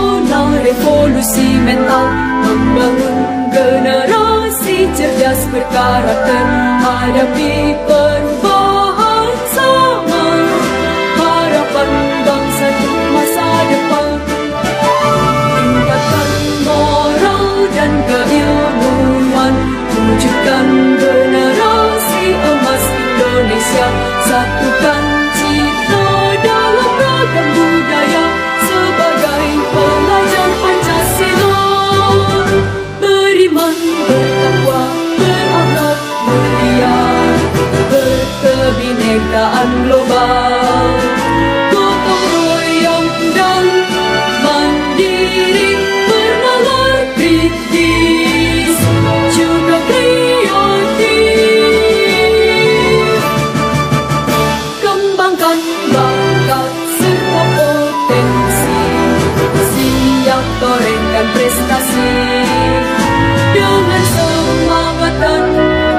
nasional, revolusi mental, membangun generasi cerdas berkarakter, hadapi perubahan sama, harapan bangsa untuk masa depan. Tingkatkan moral dan keilmuan, wujudkan generasi emas Indonesia, satukan citra dalam ragam budaya sebagai pelajar Pancasila. Beriman, bertakwa, berakhlak mulia, berkebinekaan global, gotong royong dan mandiri, bernalar kritis juga kreatif. Kembangkan bakat serta potensi, siap torehkan prestasi dengan semangat dan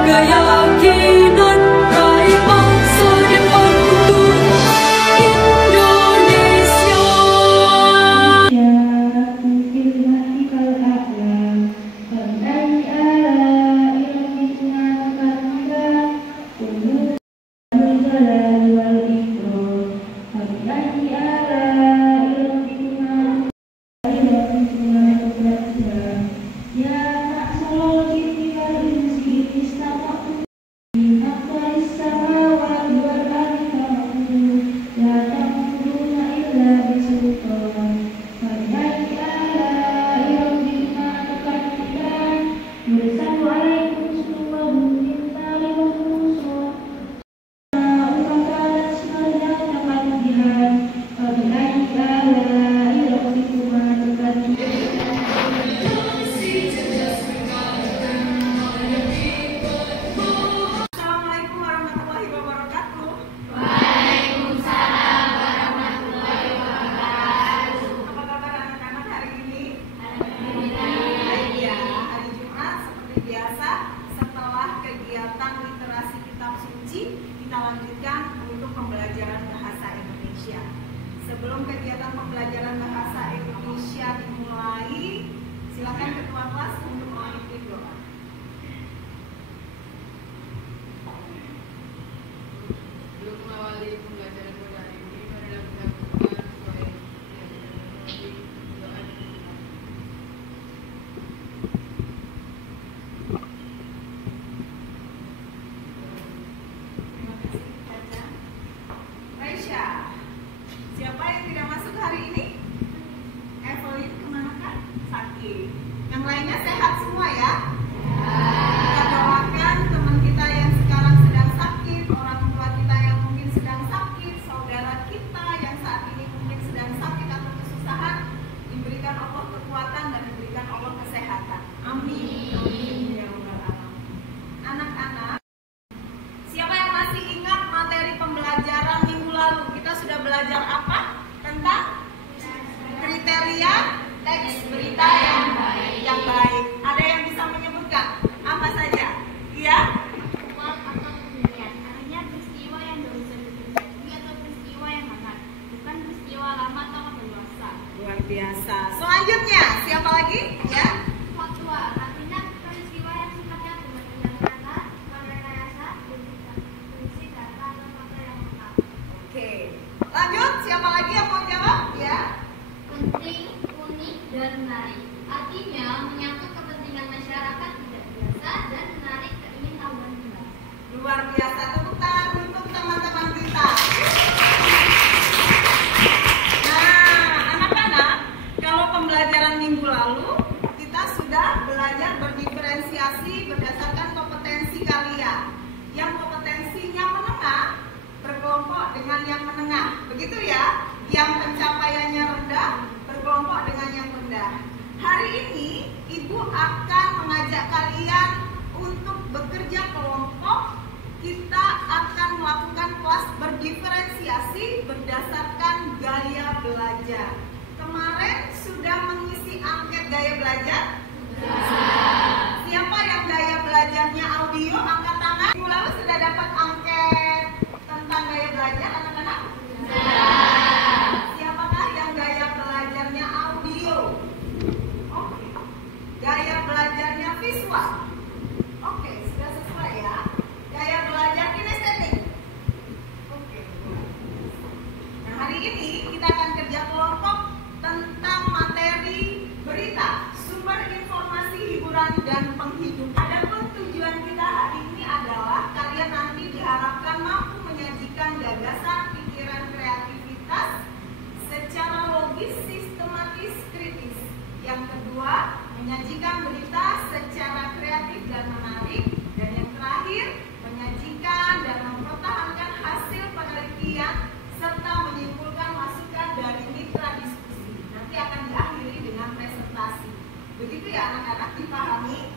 keyakinan, raih masa depan untuk Indonesia. Sebelum kegiatan pembelajaran bahasa Indonesia dimulai, silakan ketua kelas untuk memimpin doa. Sebelum mengawali pembelajaran pada hari ini, marilah kita berdoa supaya doa. Terima kasih Caca. Raisya, siapa yang tidak masuk hari ini? Evelyn kemana kan? Sakit. Yang lainnya sehat semua ya? Kita doakan teman kita yang sekarang sedang sakit, orang tua kita yang mungkin sedang sakit, saudara kita yang saat ini mungkin sedang sakit atau kesusahan, diberikan Allah kekuatan dan diberikan Allah kesehatan. Amin. Amin. Ya Rabbal Alamin. Anak-anak, siapa yang masih ingat materi pembelajaran minggu lalu? Kita sudah belajar apa? Tentang kriteria teks berita yang baik. Ada yang bisa menyebutkan apa saja? Iya? Kuat atau kemudian, artinya peristiwa yang baru saja terjadi atau peristiwa yang hangat, bukan peristiwa lama atau dewasa. Luar biasa. Selanjutnya, siapa lagi? Ya? Fatwa, artinya peristiwa yang sifatnya benar-benar nyata, merekayasa, berisi data atau fakta yang lengkap. Oke. Lanjut, siapa lagi yang mau jawab? Ya? Penting, unik, dan menarik. Artinya menyangkut kepentingan masyarakat tidak biasa dan menarik keingintahuan kita. Luar biasa. Tepuk tangan untuk teman-teman kita. Nah, anak-anak, kalau pembelajaran minggu lalu kita sudah belajar berdiferensiasi berdasarkan kompetensi kalian. Yang kompetensinya menengah berkelompok dengan yang menengah, begitu ya? Yang pencapaiannya rendah berkelompok dengan yang rendah. Hari ini Ibu akan mengajak kalian untuk bekerja kelompok. Kita akan melakukan kelas berdiferensiasi berdasarkan gaya belajar. Kemarin sudah mengisi angket gaya belajar? Siapa yang gaya belajarnya audio? Angkat tangan. Minggu lalu sudah dapat angket tentang gaya belajar, anak-anak? Siapakah yang gaya belajarnya audio? menyajikan berita secara kreatif dan menarik. Dan yang terakhir, menyajikan dan mempertahankan hasil penelitian serta menyimpulkan masukan dari mitra diskusi. Nanti akan diakhiri dengan presentasi. Begitu ya anak-anak, dipahami?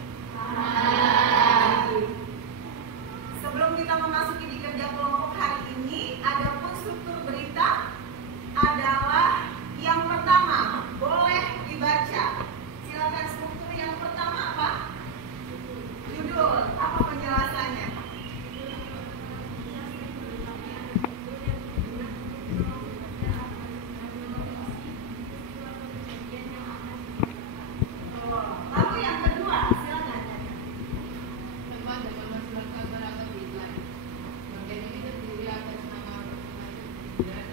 Sebelum kita memasuki di kerja kelompok hari ini, adapun struktur berita adalah yang pertama, boleh dibaca. Silakan, struktur yang pertama apa? Judul. Apa penjelasannya? Lalu yang kedua, silakan. Tempat dan masyarakat beragam deadline. Bagian ini terdiri atas nama dan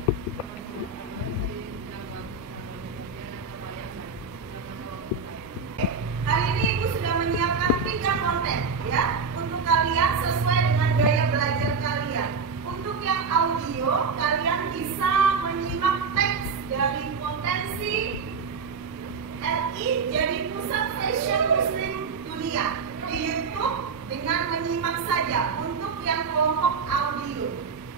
Hari ini Ibu sudah menyiapkan 3 konten ya untuk kalian sesuai dengan gaya belajar kalian. Untuk yang audio, kalian bisa menyimak teks dari Potensi RI jadi pusat fashion muslim dunia di YouTube dengan menyimak saja untuk yang kelompok audio.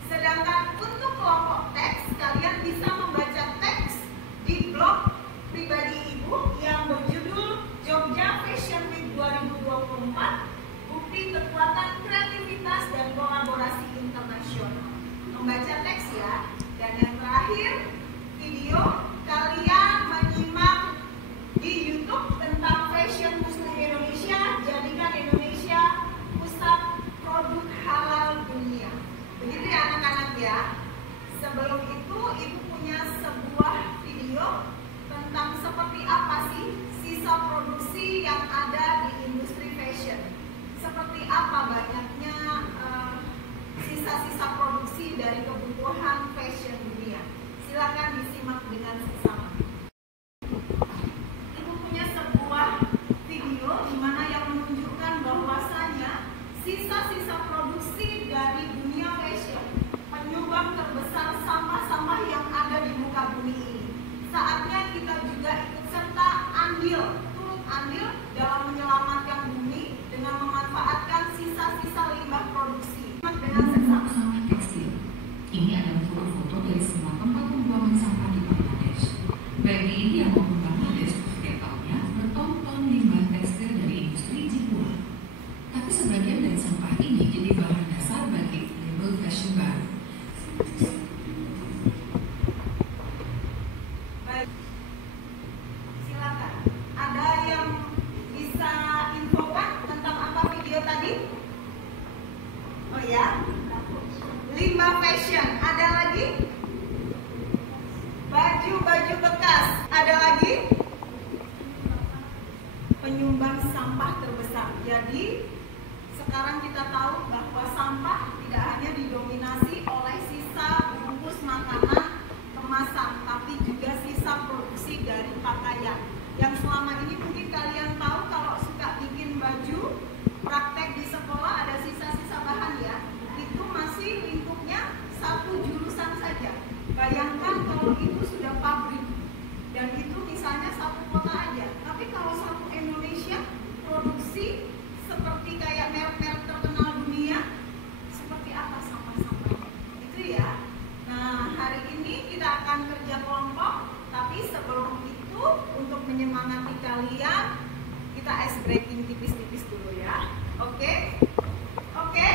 Sedangkan untuk kelompok teks, kalian bisa membaca teks di blog pribadi Ibu yang berjudul Jogja Fashion Week 2024, bukti kekuatan kreativitas dan kolaborasi internasional. Membaca teks ya. Dan yang terakhir, video kalian menyimak di YouTube tentang fashion muslim Indonesia, jadikan Indonesia pusat produk halal dunia. Begitu ya anak-anak ya. Sebelum itu Ibu punya sebuah video tentang seperti apa sih sisa produksi yang ada di industri fashion. Seperti apa banyaknya sisa-sisa produksi dari kebutuhan fashion dunia. Silakan disimak dengan seksama. Ibu punya sebuah video di mana yang menunjukkan bahwasanya sisa-sisa produksi dari dunia fashion penyumbang terbesar sampah-sampah yang ada di muka bumi ini. Saatnya kita juga ikut serta turut andil dalam menyelamatkan bumi dengan memanfaatkan sisa-sisa limbah produksi. Dengan seksama. Sampah tekstil. Ini adalah foto-foto dari semua tempat pembuangan sampah di Bangladesh. Baik di India maupun Bangladesh, setiap tahunnya berton-ton limbah tekstil dari industri dibuang. Tapi sebagian dari sampah ini jadi bahan dasar bagi label fashion baru. Baik. Silakan. Ada yang bisa infokan tentang apa video tadi? Oh ya. Limbah fashion. Ada lagi? Baju-baju bekas. Ada lagi? Penyumbang sampah terbesar. Jadi sekarang kita tahu bahwa sampah tidak hanya didominasi oleh sisa bungkus makanan kemasan, tapi juga sisa produksi dari pakaian. Yang selama ini mungkin kalian tahu kalau suka bikin baju, praktek di sekolah ada sisa-sisa bahan ya. Itu masih lingkupnya satu jurusan saja. Bayangkan kalau itu sudah pabrik dan itu misalnya satu kota aja. Tapi kalau satu Indonesia produksi seperti kayak merek-merek terkenal dunia, seperti apa sampah-sampahnya? Itu ya. Nah, hari ini kita akan kerja kelompok, tapi sebelum itu untuk menyemangati kalian, kita ice breaking tipis-tipis dulu ya. Oke? Oke?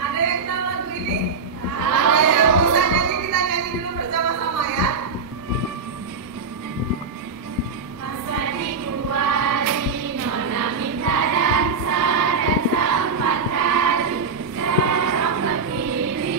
Ada yang tahu lagu ini? Ada yang bisa nyanyi? Kita nyanyi dulu bersama-sama ya. Masa dikuari nona minta dansa empat kali. Sekarang berdiri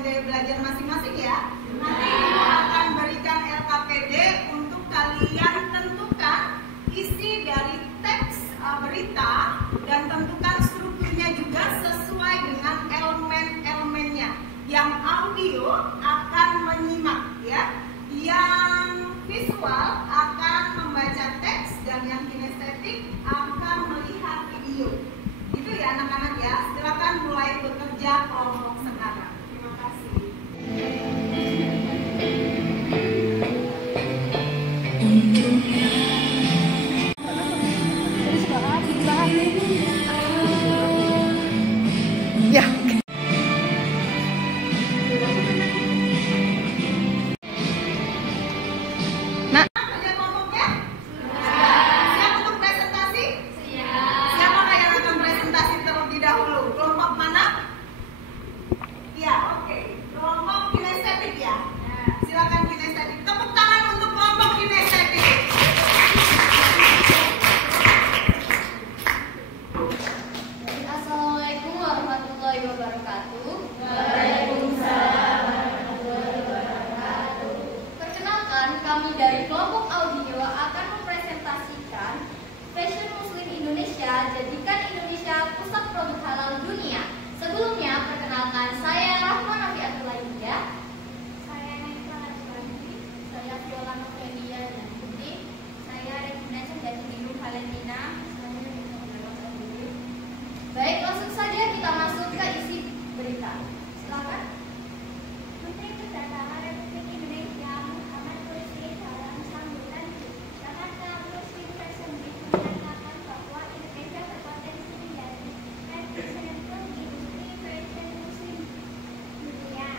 dengan gaya belajar masing-masing ya. Nanti Ibu akan berikan LKPD untuk kalian tentukan isi dari teks berita dan tentukan strukturnya juga sesuai dengan elemen-elemennya. Yang audio akan menyimak ya, yang visual akan membaca teks, dan yang kinestetik akan melihat video. Itu ya anak-anak ya. Silakan mulai bekerja kelompok sekarang. Terima kasih. Ya. Kerja kelompoknya? Siap untuk presentasi? Siapa yang akan presentasi terlebih dahulu? Kelompok mana? Iya, oke. Kelompok kinestetik ya? Silakan kinestetik. Tepuk tangan untuk kelompok kinestetik. Assalamualaikum warahmatullahi wabarakatuh. Perkenalkan, kami dari kelompok audio akan mempresentasikan Fashion Muslim Indonesia, jadikan Indonesia pusat produk halal dunia. Sebelumnya, perkenalkan saya Rahma Nafiatul Aida. Saya Naifah Raswandi. Saya Viola Novelia dan Putri. Saya Regina Cendati Biru Valentina. Baik, langsung saja kita masuk ke isi berita. Silakan. Menteri Perdagangan Republik Indonesia Muhammad Lutfi dalam sambutan di Jakarta Muslim Fashion Week menyatakan bahwa Indonesia berpotensi menjadi epicentrum industri fashion muslim dunia.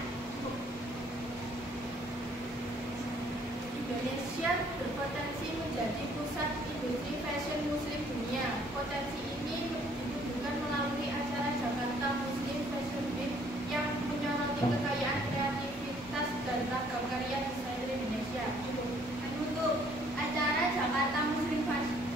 Indonesia berpotensi menjadi pusat industri fashion muslim dunia. Potensi ini ditunjukkan melalui acara Jakarta Muslim Fashion Week yang menyoroti kekayaan kreativitas dan ragam karya desainer Indonesia. Menutup acara Jakarta Muslim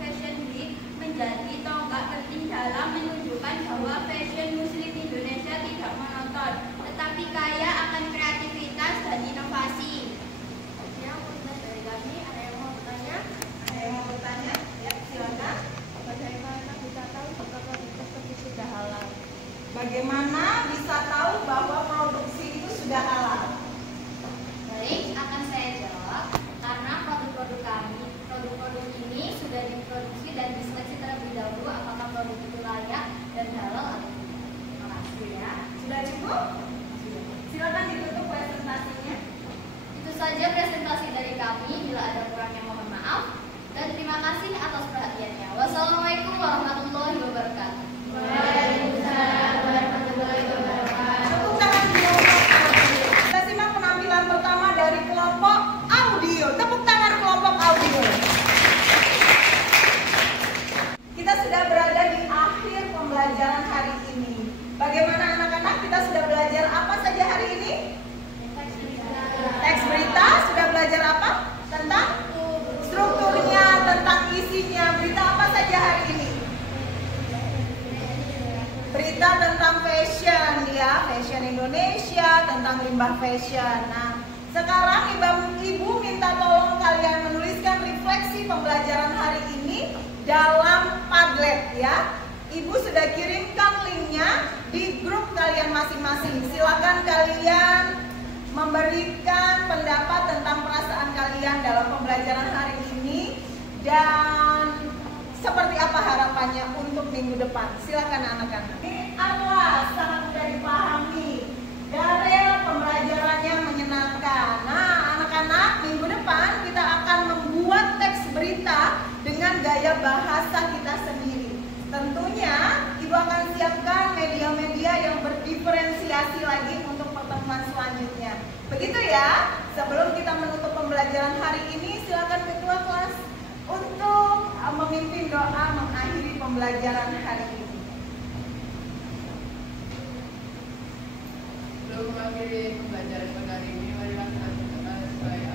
Fashion Week menjadi tonggak penting dalam menunjukkan bahwa fashion muslim Indonesia tidak monoton, tetapi kaya akan kreativitas dan inovasi. Ya, untuk dari kami, ada yang mau bertanya? Ada yang mau bertanya? Ya, silakan. Bagaimana bisa tahu apakah produk tersebut sudah halal? Bagaimana bisa tahu bahwa produksi itu sudah halal? Baik, akan saya jawab. Karena produk-produk kami, produk-produk ini sudah diproduksi dan diseleksi terlebih dahulu apakah produk itu layak dan halal atau tidak. Terima kasih ya. Sudah cukup? Silakan ditutup presentasinya. Itu saja presentasi dari kami. Bila ada kurangnya mohon maaf. Dan terima kasih atas perhatiannya. Wassalamualaikum warahmatullahi wabarakatuh. Waalaikumsalam warahmatullahi wabarakatuh. Tepuk tangan dulu. Kita simak penampilan pertama dari kelompok audio. Tepuk tangan kelompok audio. Kita sudah berada di akhir pembelajaran hari ini. Bagaimana anak-anak? Kita sudah belajar apa saja hari ini? Teks berita. Sudah belajar apa? Tentang strukturnya, tentang isinya. Berita apa saja hari ini? Berita tentang fashion ya, fashion Indonesia, tentang limbah fashion. Nah, sekarang Ibu minta tolong kalian menuliskan refleksi pembelajaran hari ini dalam Padlet ya. Ibu sudah kirimkan linknya di grup kalian masing-masing. Silakan kalian memberikan pendapat tentang perasaan kalian dalam pembelajaran hari ini dan seperti apa harapannya untuk minggu depan. Silakan anak-anak. Ini adalah sangat mudah dipahami. Dari pembelajarannya menyenangkan. Nah, anak-anak, minggu depan kita akan membuat teks berita dengan gaya bahasa kita sendiri. Tentunya Ibu akan siapkan media-media yang berdiferensiasi lagi untuk pertemuan selanjutnya. Begitu ya. Sebelum kita menutup pembelajaran hari ini, silakan ketua kelas untuk memimpin doa mengakhiri pembelajaran hari ini. Sebelum mengakhiri pembelajaran pada hari ini, marilah kita berdoa supaya